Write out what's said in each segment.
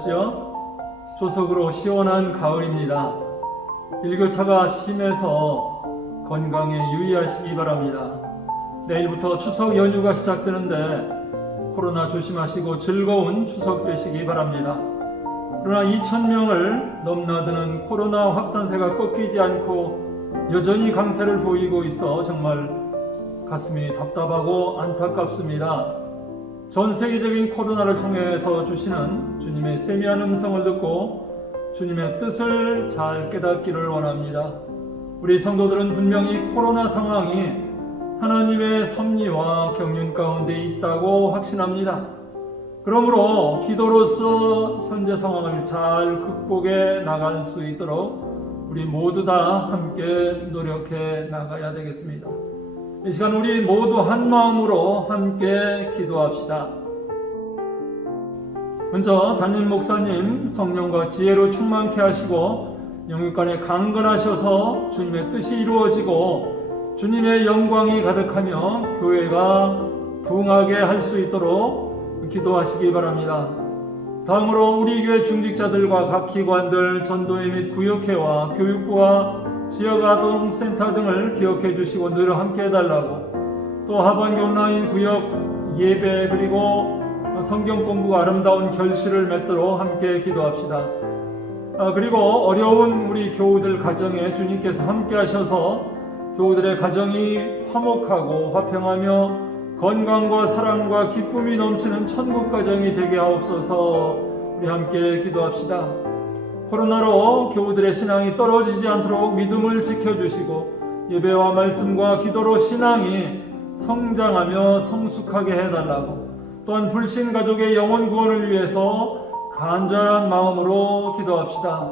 맞으셨지요? 조석으로 시원한 가을입니다. 일교차가 심해서 건강에 유의하시기 바랍니다. 내일부터 추석 연휴가 시작되는데 코로나 조심하시고 즐거운 추석 되시기 바랍니다. 그러나 2,000명을 넘나드는 코로나 확산세가 꺾이지 않고 여전히 강세를 보이고 있어 정말 가슴이 답답하고 안타깝습니다. 전 세계적인 코로나를 통해서 주시는 주님의 세미한 음성을 듣고 주님의 뜻을 잘 깨닫기를 원합니다. 우리 성도들은 분명히 코로나 상황이 하나님의 섭리와 경륜 가운데 있다고 확신합니다. 그러므로 기도로서 현재 상황을 잘 극복해 나갈 수 있도록 우리 모두 다 함께 노력해 나가야 되겠습니다. 이 시간 우리 모두 한 마음으로 함께 기도합시다. 먼저 담임 목사님 성령과 지혜로 충만케 하시고 영육간에 강건하셔서 주님의 뜻이 이루어지고 주님의 영광이 가득하며 교회가 부흥하게 할 수 있도록 기도하시기 바랍니다. 다음으로 우리 교회 중직자들과 각 기관들, 전도회 및 구역회와 교육부와 지역아동센터 등을 기억해 주시고 늘 함께 해달라고, 또 하반기 온라인 구역 예배 그리고 성경 공부가 아름다운 결실을 맺도록 함께 기도합시다. 그리고 어려운 우리 교우들 가정에 주님께서 함께 하셔서 교우들의 가정이 화목하고 화평하며 건강과 사랑과 기쁨이 넘치는 천국 가정이 되게 하옵소서. 우리 함께 기도합시다. 코로나로 교우들의 신앙이 떨어지지 않도록 믿음을 지켜주시고 예배와 말씀과 기도로 신앙이 성장하며 성숙하게 해달라고, 또한 불신 가족의 영혼 구원을 위해서 간절한 마음으로 기도합시다.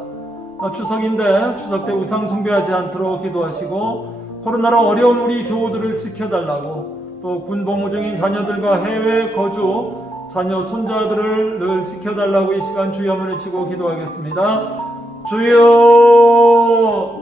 추석인데 추석 때 우상 숭배하지 않도록 기도하시고 코로나로 어려운 우리 교우들을 지켜달라고, 또 군복무 중인 자녀들과 해외 거주 자녀 손자들을 늘 지켜달라고 이 시간 주여 한번 외치고 기도하겠습니다. 주여!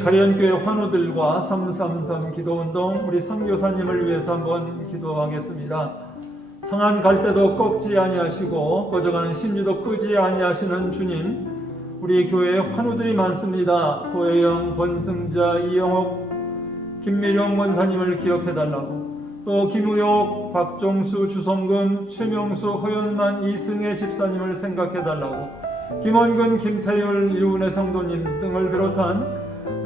가련교회 환우들과 333 기도운동 우리 선교사님을 위해서 한번 기도하겠습니다. 성안 갈 때도 꺾지 아니하시고 꺼져가는 심지도 끄지 아니하시는 주님, 우리 교회에 환우들이 많습니다. 고혜영, 권승자, 이영옥, 김미령 원사님을 기억해달라고, 또 김우혁, 박종수, 주성근, 최명수, 허연만, 이승혜 집사님을 생각해달라고, 김원근, 김태율, 이은혜 성도님 등을 비롯한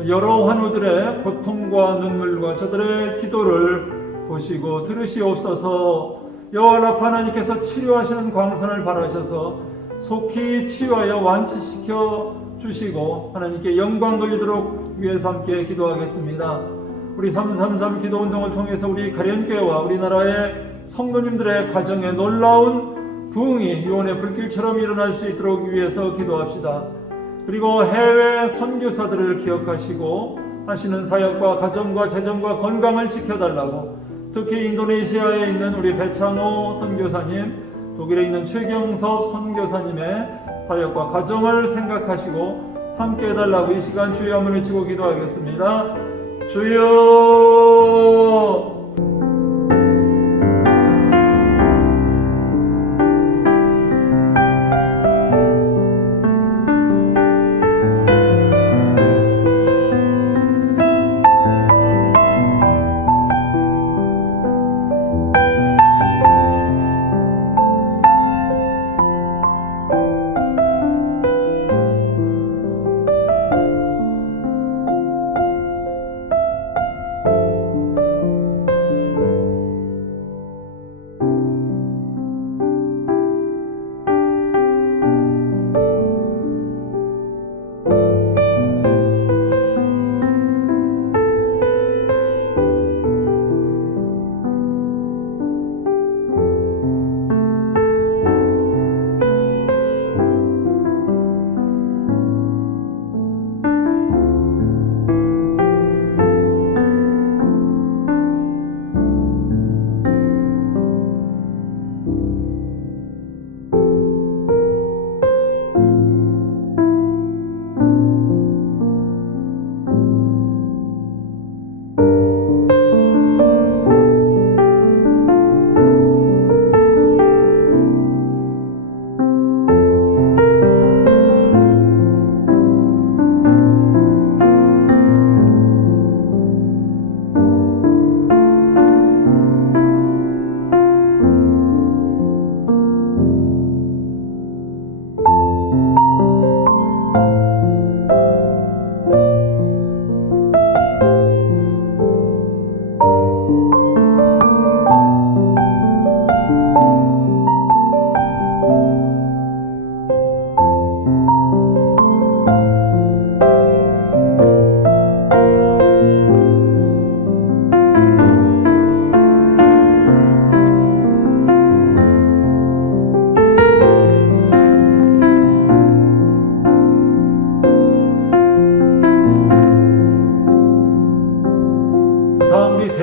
여러 환우들의 고통과 눈물과 저들의 기도를 보시고 들으시옵소서. 여호와 라파 하나님께서 치료하시는 광선을 바라셔서 속히 치유하여 완치시켜 주시고 하나님께 영광 돌리도록 위해서 함께 기도하겠습니다. 우리 333 기도운동을 통해서 우리 가련교회와 우리나라의 성도님들의 가정에 놀라운 부흥이 유언의 불길처럼 일어날 수 있도록 위해서 기도합시다. 그리고 해외 선교사들을 기억하시고 하시는 사역과 가정과 재정과 건강을 지켜달라고, 특히 인도네시아에 있는 우리 배창호 선교사님, 독일에 있는 최경섭 선교사님의 사역과 가정을 생각하시고 함께 해달라고 이 시간 주여 한번 외치고 기도하겠습니다. 주여.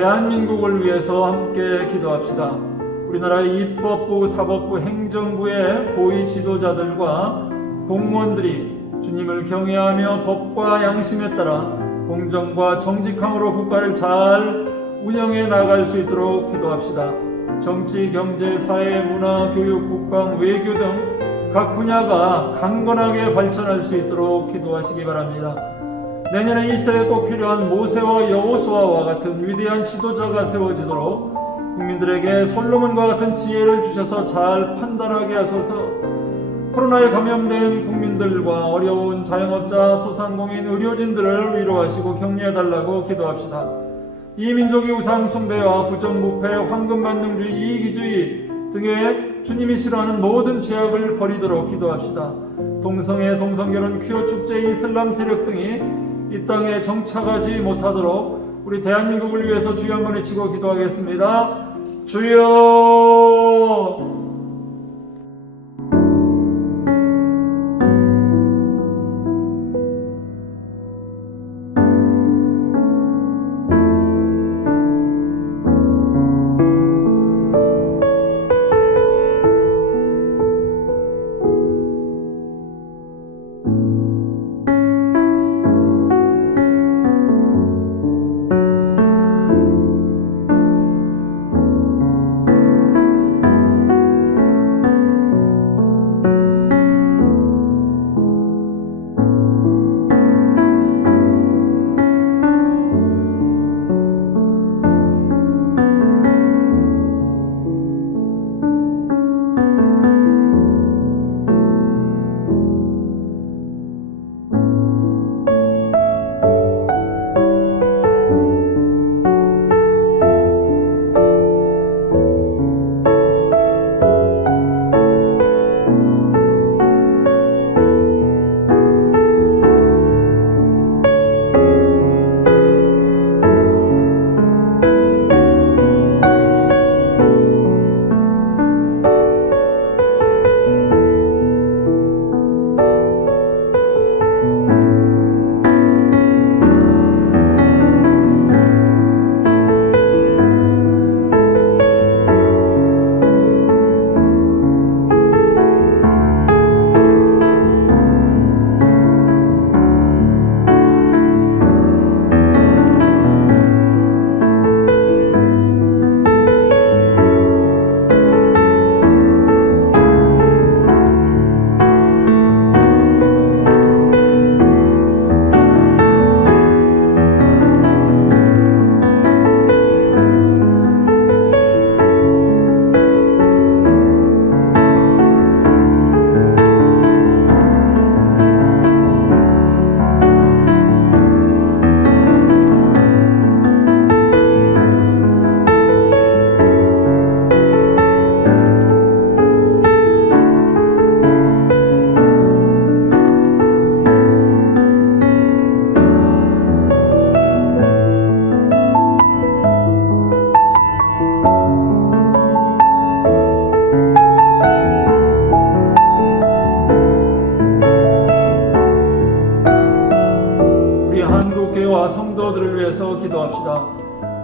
대한민국을 위해서 함께 기도합시다. 우리나라의 입법부, 사법부, 행정부의 고위 지도자들과 공무원들이 주님을 경외하며 법과 양심에 따라 공정과 정직함으로 국가를 잘 운영해 나갈 수 있도록 기도합시다. 정치, 경제, 사회, 문화, 교육, 국방, 외교 등 각 분야가 강건하게 발전할 수 있도록 기도하시기 바랍니다. 내년에 이 시대에 꼭 필요한 모세와 여호수아와 같은 위대한 지도자가 세워지도록 국민들에게 솔로몬과 같은 지혜를 주셔서 잘 판단하게 하소서. 코로나에 감염된 국민들과 어려운 자영업자, 소상공인, 의료진들을 위로하시고 격려해달라고 기도합시다. 이 민족이 우상 숭배와 부정부패, 황금만능주의, 이기주의 등의 주님이 싫어하는 모든 죄악을 버리도록 기도합시다. 동성애, 동성결혼, 퀴어 축제, 이슬람 세력 등이 이 땅에 정착하지 못하도록 우리 대한민국을 위해서 주여 한번 외치고 기도하겠습니다. 주여.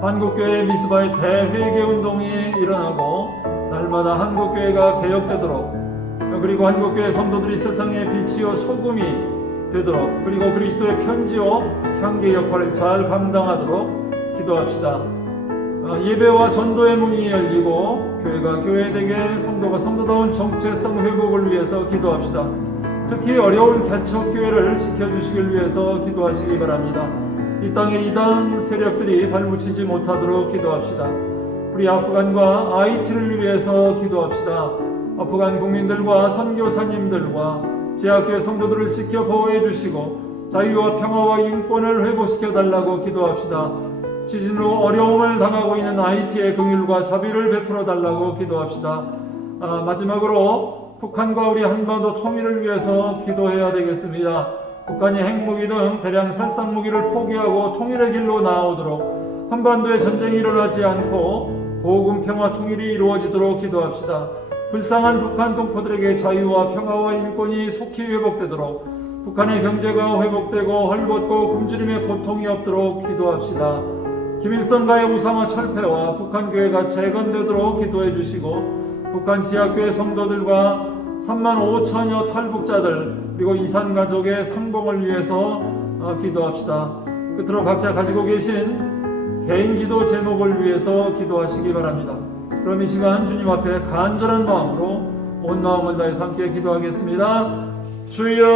한국교회 미스바의 대회개운동이 일어나고 날마다 한국교회가 개혁되도록, 그리고 한국교회 성도들이 세상의 빛이요 소금이 되도록, 그리고 그리스도의 편지요 향기 역할을 잘 감당하도록 기도합시다. 예배와 전도의 문이 열리고 교회가 교회되게, 성도가 성도다운 정체성 회복을 위해서 기도합시다. 특히 어려운 개척교회를 지켜주시길 위해서 기도하시기 바랍니다. 이 땅에 이단 세력들이 발붙이지 못하도록 기도합시다. 우리 아프간과 IT를 위해서 기도합시다. 아프간 국민들과 선교사님들과 제약교회 성도들을 지켜 보호해 주시고 자유와 평화와 인권을 회복시켜 달라고 기도합시다. 지진 후 어려움을 당하고 있는 IT의 긍휼과 자비를 베풀어 달라고 기도합시다. 마지막으로 북한과 우리 한반도 통일을 위해서 기도해야 되겠습니다. 북한이 핵무기 등 대량 살상 무기를 포기하고 통일의 길로 나아오도록, 한반도에 전쟁이 일어나지 않고 보금 평화 통일이 이루어지도록 기도합시다. 불쌍한 북한 동포들에게 자유와 평화와 인권이 속히 회복되도록, 북한의 경제가 회복되고 헐벗고 굶주림의 고통이 없도록 기도합시다. 김일성가의 우상화 철폐와 북한 교회가 재건되도록 기도해 주시고, 북한 지하교회 성도들과 35,000여 탈북자들 그리고 이산가족의 상봉을 위해서 기도합시다. 끝으로 각자 가지고 계신 개인 기도 제목을 위해서 기도하시기 바랍니다. 그럼 이 시간 주님 앞에 간절한 마음으로 온 마음을 다해서 함께 기도하겠습니다. 주여!